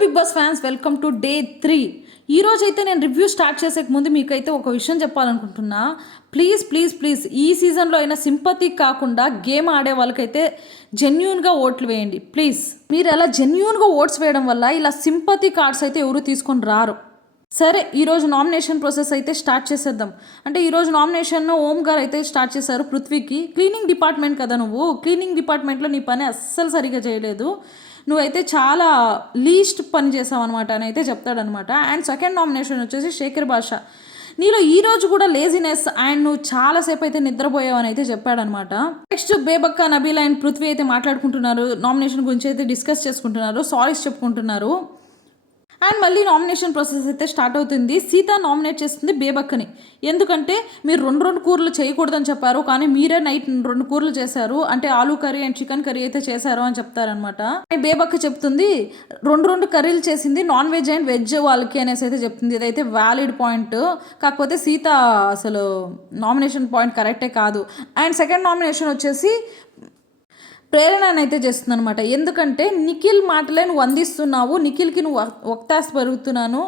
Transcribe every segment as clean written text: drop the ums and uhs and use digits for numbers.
Big Boss fans welcome to day 3. ఈరోజు అయితే నేను రివ్యూ స్టార్ట్ చేసే ముందు మీకైతే ఒక విషయం చెప్పాలనుకుంటున్నా. ప్లీజ్ ఈ సీజన్లో అయినా సింపతి కాకుండా గేమ్ ఆడే వాళ్ళకైతే జెన్యూన్గా ఓట్లు వేయండి ప్లీజ్. మీరు అలా జెన్యూన్గా ఓట్స్ వేయడం వల్ల ఇలా సింపతి కార్డ్స్ అయితే ఎవరు తీసుకొని రారు. సరే, ఈరోజు నామినేషన్ ప్రాసెస్ అయితే స్టార్ట్ చేసేద్దాం. అంటే ఈరోజు నామినేషన్ ఓం గారు అయితే స్టార్ట్ చేశారు పృథ్వీకి. క్లీనింగ్ డిపార్ట్మెంట్ కదా, నువ్వు క్లీనింగ్ డిపార్ట్మెంట్లో నీ పని అస్సలు సరిగా చేయలేదు, నువ్వైతే చాలా లీస్ట్ పని చేసావు అనమాట అని అయితే చెప్తాడనమాట. అండ్ సెకండ్ నామినేషన్ వచ్చేసి శేఖర్ భాష. నీలో ఈ రోజు కూడా లేజినెస్ అండ్ నువ్వు చాలాసేపు అయితే నిద్రపోయావు అని అయితే చెప్పాడనమాట. నెక్స్ట్ బేబక్క, నబీల్ అండ్ పృథ్వీ అయితే మాట్లాడుకుంటున్నారు, నామినేషన్ గురించి అయితే డిస్కస్ చేసుకుంటున్నారు, సారీస్ చెప్పుకుంటున్నారు. అండ్ మళ్ళీ నామినేషన్ ప్రాసెస్ అయితే స్టార్ట్ అవుతుంది. సీత నామినేట్ చేస్తుంది బేబక్కని. ఎందుకంటే మీరు రెండు కూరలు చేయకూడదని చెప్పారు, కానీ మీరే నైట్ 2 కూరలు చేశారు, అంటే aloo curry and chicken curry అయితే చేశారు అని చెప్తారనమాట. బేబక్క చెప్తుంది 2 కర్రీలు చేసింది నాన్ వెజ్ అండ్ వెజ్ వాళ్ళకి అనేసి అయితే చెప్తుంది. ఇదైతే వ్యాలిడ్ పాయింట్, కాకపోతే సీత అసలు నామినేషన్ పాయింట్ కరెక్టే కాదు. అండ్ సెకండ్ నామినేషన్ వచ్చేసి ప్రేరణ అయితే చేస్తుంది అనమాట. ఎందుకంటే నిఖిల్ మాటలే నువ్వు అందిస్తున్నావు, నిఖిల్కి నువ్వు వక్తాస్ పెరుగుతున్నాను,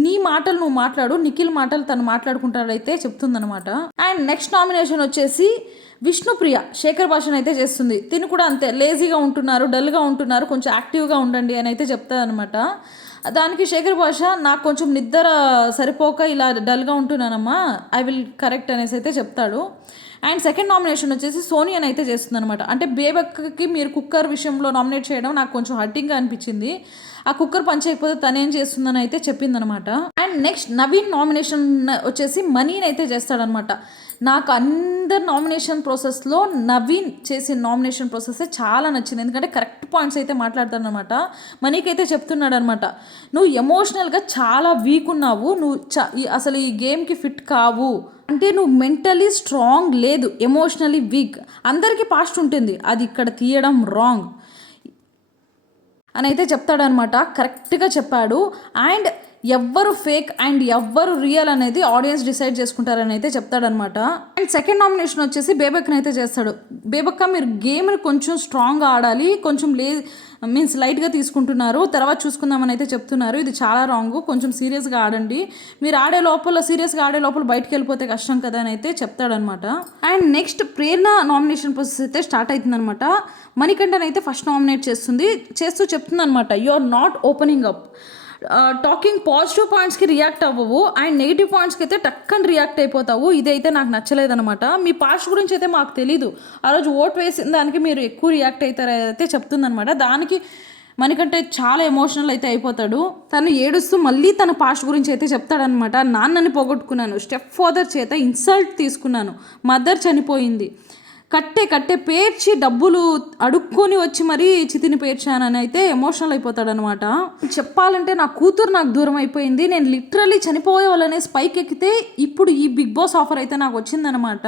నీ మాటలు నువ్వు మాట్లాడు, నిఖిల్ మాటలు తను మాట్లాడుకుంటాడైతే చెప్తుందనమాట. అండ్ నెక్స్ట్ నామినేషన్ వచ్చేసి విష్ణుప్రియ శేఖర్ భాషను అయితే చేస్తుంది. తిని కూడా అంతే, లేజీగా ఉంటున్నారు, డల్గా ఉంటున్నారు, కొంచెం యాక్టివ్గా ఉండండి అని అయితే చెప్తుంది అనమాట. దానికి శేఖర్ భాష, నాకు కొంచెం నిద్ర సరిపోక ఇలా డల్గా ఉంటున్నానమ్మా, ఐ విల్ కరెక్ట్ అనేసి అయితే చెప్తాడు. అండ్ సెకండ్ నామినేషన్ వచ్చేసి సోనియాని అయితే చేస్తుంది అనమాట. అంటే బేబక్కకి మీరు కుక్కర్ విషయంలో నామినేట్ చేయడం నాకు కొంచెం హర్టింగ్గా అనిపించింది, ఆ కుక్కర్ పని చేయకపోతే తనేం చేస్తుందని అయితే చెప్పిందనమాట. అండ్ నెక్స్ట్ నవీన్ నామినేషన్ వచ్చేసి మనీని అయితే చేస్తాడనమాట. నాకు అందరు నామినేషన్ ప్రాసెస్లో నవీన్ చేసిన నామినేషన్ ప్రాసెస్ చాలా నచ్చింది, ఎందుకంటే కరెక్ట్ పాయింట్స్ అయితే మాట్లాడతాడనమాట. మనీకైతే చెప్తున్నాడు అనమాట, నువ్వు ఎమోషనల్గా చాలా వీక్ ఉన్నావు, నువ్వు అసలు ఈ గేమ్కి ఫిట్ కావు, అంటే నువ్వు మెంటలీ స్ట్రాంగ్ లేదు, ఎమోషనలీ వీక్. అందరికీ పాస్ట్ ఉంటుంది, అది ఇక్కడ తీయడం రాంగ్ అని అయితే చెప్తాడనమాట. కరెక్ట్గా చెప్పాడు. అండ్ ఎవ్వరు ఫేక్ అండ్ ఎవ్వరు రియల్ అనేది ఆడియన్స్ డిసైడ్ చేసుకుంటారని అయితే చెప్తాడనమాట. అండ్ సెకండ్ నామినేషన్ వచ్చేసి బేబక్కని అయితే చేస్తాడు. బేబక్క, మీరు గేమ్ని కొంచెం స్ట్రాంగ్గా ఆడాలి, కొంచెం మీన్స్ లైట్గా తీసుకుంటున్నారు, తర్వాత చూసుకుందామని అయితే చెప్తున్నారు, ఇది చాలా రాంగ్, కొంచెం సీరియస్గా ఆడండి, మీరు సీరియస్గా ఆడే లోపల బయటకు వెళ్ళిపోతే కష్టం కదా అని అయితే చెప్తాడనమాట. And next Prerana nomination process అయితే స్టార్ట్ అవుతుందనమాట. మణికంఠన్ అయితే ఫస్ట్ నామినేట్ చేస్తూ చెప్తుంది అనమాట, you are not opening up, talking positive పాయింట్స్కి రియాక్ట్ అవ్వవు అండ్ నెగిటివ్ పాయింట్స్కి అయితే టక్కని రియాక్ట్ అయిపోతావు, ఇదైతే నాకు నచ్చలేదనమాట. మీ పాస్ట్ గురించి అయితే మాకు తెలీదు, ఆ రోజు ఓట్ వేసిన దానికి మీరు ఎక్కువ రియాక్ట్ అవుతారైతే చెప్తుందనమాట. దానికి మనకంటే చాలా ఎమోషనల్ అయితే అయిపోతాడు. తను ఏడుస్తూ మళ్ళీ తన పాస్ట్ గురించి అయితే చెప్తాడనమాట. నాన్నని పోగొట్టుకున్నాను, స్టెప్ ఫాదర్ చేత ఇన్సల్ట్ తీసుకున్నాను, మదర్ చనిపోయింది, కట్టే పేర్చి డబ్బులు అడుక్కొని వచ్చి మరీ చితిని పేర్చానని అయితే ఎమోషనల్ అయిపోతాడనమాట. చెప్పాలంటే నా కూతురు నాకు దూరం అయిపోయింది, నేను లిటరలీ చనిపోయే వాళ్ళనే స్పైక్ ఎక్కితే ఇప్పుడు ఈ బిగ్ బాస్ ఆఫర్ అయితే నాకు వచ్చిందనమాట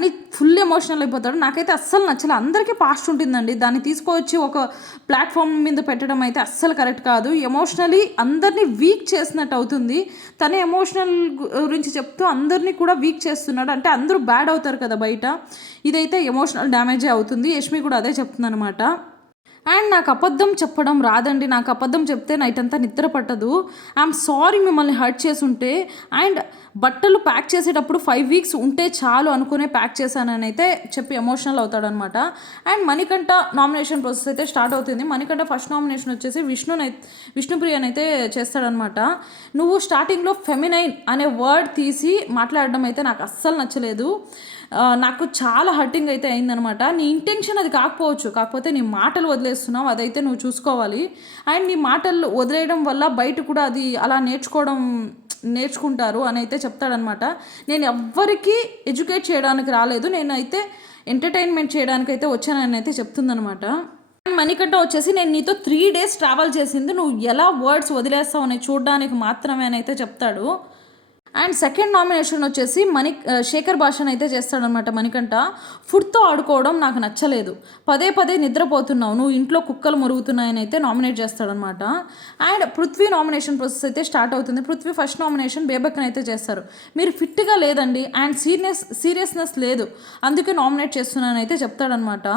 అని ఫుల్ ఎమోషనల్ అయిపోతాడు. నాకైతే అస్సలు నచ్చలేదు. అందరికీ పాస్ట్ ఉంటుందండి, దాన్ని తీసుకొచ్చి ఒక ప్లాట్ఫామ్ మీద పెట్టడం అయితే అస్సలు కరెక్ట్ కాదు. ఎమోషనలీ అందరినీ వీక్ చేసినట్టు అవుతుంది. తన ఎమోషనల్ గురించి చెప్తూ అందరినీ కూడా వీక్ చేస్తున్నాడు, అంటే అందరూ బ్యాడ్ అవుతారు కదా బయట, ఇదైతే ఎమోషనల్ డ్యామేజే అవుతుంది. యష్మి కూడా అదే చెప్తుందనమాట. అండ్ నాకు అబద్ధం చెప్పడం రాదండి, నాకు అబద్ధం చెప్తే నైట్ అంతా నిద్ర పట్టదు, ఐఎమ్ సారీ మిమ్మల్ని హర్ట్ చేసి ఉంటే, అండ్ బట్టలు ప్యాక్ చేసేటప్పుడు 5 వీక్స్ ఉంటే చాలు అనుకునే ప్యాక్ చేశానని అయితే చెప్పి ఎమోషనల్ అవుతాడనమాట. అండ్ మణికంఠ నామినేషన్ ప్రాసెస్ అయితే స్టార్ట్ అవుతుంది. మణికంఠ ఫస్ట్ నామినేషన్ వచ్చేసి విష్ణుప్రియని అయితే చేస్తాడనమాట. నువ్వు స్టార్టింగ్లో ఫెమినైన్ అనే వర్డ్ తీసి మాట్లాడడం అయితే నాకు అస్సలు నచ్చలేదు, నాకు చాలా హర్టింగ్ అయితే అయిందనమాట. నీ ఇంటెన్షన్ అది కాకపోవచ్చు, కాకపోతే నీ మాటలు వదిలేస్తున్నావు, అదైతే నువ్వు చూసుకోవాలి. అండ్ నీ మాటలు వదిలేయడం వల్ల బయట కూడా అది అలా నేర్చుకుంటారు అని అయితే చెప్తాడనమాట. నేను ఎవ్వరికీ ఎడ్యుకేట్ చేయడానికి రాలేదు, నేనైతే ఎంటర్టైన్మెంట్ చేయడానికి అయితే వచ్చానని అయితే చెప్తుందనమాట. అండ్ మణికంఠ వచ్చేసి, నేను నీతో 3 days ట్రావెల్ చేసింది నువ్వు ఎలా వర్డ్స్ వదిలేస్తావు అని చూడడానికి మాత్రమే అని అయితే చెప్తాడు. అండ్ సెకండ్ నామినేషన్ వచ్చేసి శేఖర్ భాషను అయితే చేస్తాడనమాట. మణికంఠ, ఫుడ్తో ఆడుకోవడం నాకు నచ్చలేదు, పదే నిద్రపోతున్నావు, నువ్వు ఇంట్లో కుక్కలు మురుగుతున్నాయని అయితే నామినేట్ చేస్తాడనమాట. అండ్ పృథ్వీ నామినేషన్ ప్రాసెస్ అయితే స్టార్ట్ అవుతుంది. పృథ్వీ ఫస్ట్ నామినేషన్ బేబక్కని అయితే చేస్తారు. మీరు ఫిట్గా లేదండి అండ్ సీరియస్నెస్ లేదు, అందుకే నామినేట్ చేస్తున్నానని అయితే చెప్తాడనమాట.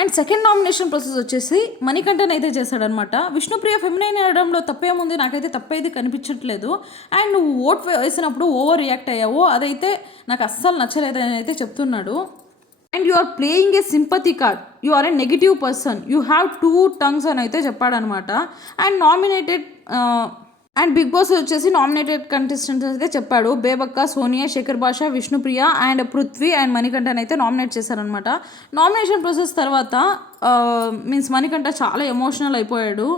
అండ్ సెకండ్ నామినేషన్ ప్రాసెస్ వచ్చేసి మణికంఠన్ అయితే చేశాడనమాట. విష్ణుప్రియ ఫెమినైన్ అనడంలో తప్పేముంది, నాకైతే తప్పేది కనిపించట్లేదు. అండ్ నువ్వు ఓట్ వేసినప్పుడు ఓవర్ రియాక్ట్ అయ్యావు, అదైతే నాకు అస్సలు నచ్చలేదు అని అయితే చెప్తున్నాడు. And you are playing a sympathy card, you are a negative person, you have 2 tongues అని అయితే చెప్పాడనమాట. And nominated and Bigg Boss వచ్చేసి నామినేటెడ్ కంటెస్టెంట్స్ అయితే చెప్పాడు. బేబక్క, సోనియా, శేఖర్ భాష, విష్ణుప్రియ అండ్ పృథ్వీ అండ్ మణికంఠన్ అయితే నామినేట్ చేశారనమాట. నామినేషన్ ప్రాసెస్ తర్వాత మీన్స్ మణికంఠ చాలా ఎమోషనల్ అయిపోయాడు.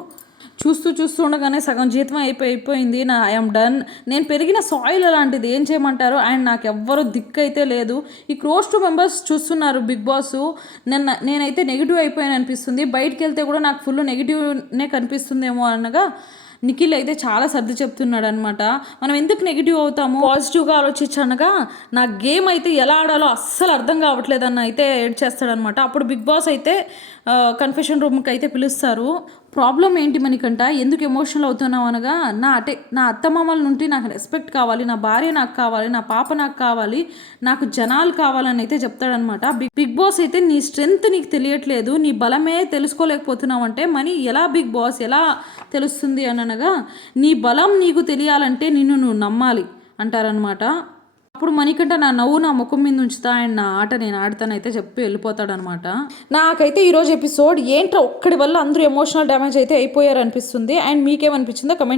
చూస్తూ ఉండగానే సగం జీతం అయిపోయింది, నా ఐఎమ్ డన్, నేను పెరిగిన సాయిల్ అలాంటిది, ఏం చేయమంటారు, అండ్ నాకు ఎవ్వరు దిక్కు అయితే లేదు. ఈ క్లోజ్ టు మెంబర్స్ చూస్తున్నారు బిగ్ బాస్, నేనైతే నెగిటివ్ అయిపోయాను అనిపిస్తుంది, బయటికి వెళ్తే కూడా నాకు ఫుల్ నెగిటివ్నే కనిపిస్తుందేమో అనగా నిఖిల్ అయితే చాలా సర్ది చెప్తున్నాడు అనమాట. మనం ఎందుకు నెగిటివ్ అవుతాము, పాజిటివ్గా ఆలోచించనగా నా గేమ్ అయితే ఎలా ఆడాలో అస్సలు అర్థం కావట్లేదన్న అయితే ఏడ్ చేస్తాడనమాట. అప్పుడు బిగ్ బాస్ అయితే కన్ఫెషన్ రూమ్కి అయితే పిలుస్తారు. ప్రాబ్లం ఏంటి మణికంఠ, ఎందుకు ఎమోషనల్ అవుతున్నావు అనగా నా అత్తమామల నుండి నాకు రెస్పెక్ట్ కావాలి, నా భార్య నాకు కావాలి, నా పాప నాకు కావాలి, నాకు జనాలు కావాలని అయితే చెప్తాడనమాట. బిగ్ బాస్ అయితే నీ స్ట్రెంగ్త్ నీకు తెలియట్లేదు, నీ బలమే తెలుసుకోలేకపోతున్నావు అంటే మనీ ఎలా బిగ్ బాస్ ఎలా తెలుస్తుంది అని అనగా, నీ బలం నీకు తెలియాలంటే నిన్ను నువ్వు నమ్మాలి అంటారనమాట. అప్పుడు మణికంఠ నా నవ్వు నా ముఖం మీద ఉంచుతా అండ్ నా ఆట నేను ఆడతానైతే చెప్పి వెళ్ళిపోతాడనమాట. నాకైతే ఈరోజు ఎపిసోడ్ ఏంట్రా ఒక్కడి వల్ల అందరూ ఎమోషనల్ డ్యామేజ్ అయితే అయిపోయారు అనిపిస్తుంది. And మీకేమనిపించిందో comment